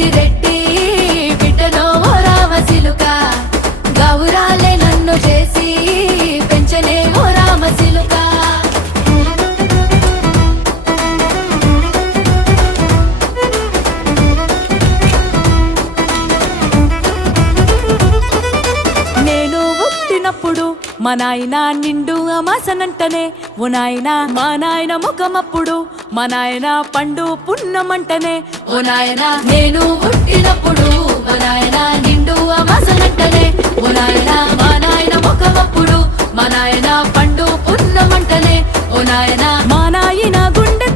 పెద్దిరెడ్డి బిడ్డనో ఓ రామసిలుక గౌరాలే నన్ను చేసి పెంచనే ఓ రామసిలుక నేను పుట్టినప్పుడు మా నాయన నిండు అమాసనంటనే ఓ నాయన మా నాయన ముఖమప్పుడు మా నాయన పండు పున్నమంటనే ఓ నాయన నేను పుట్టినప్పుడు మా నాయన నిండు అమాసనంటనే ఓ నాయన మా నాయన ముఖమప్పుడు మా నాయన పండు పున్నమంటనే ఓ నాయన మా నాయన గుండె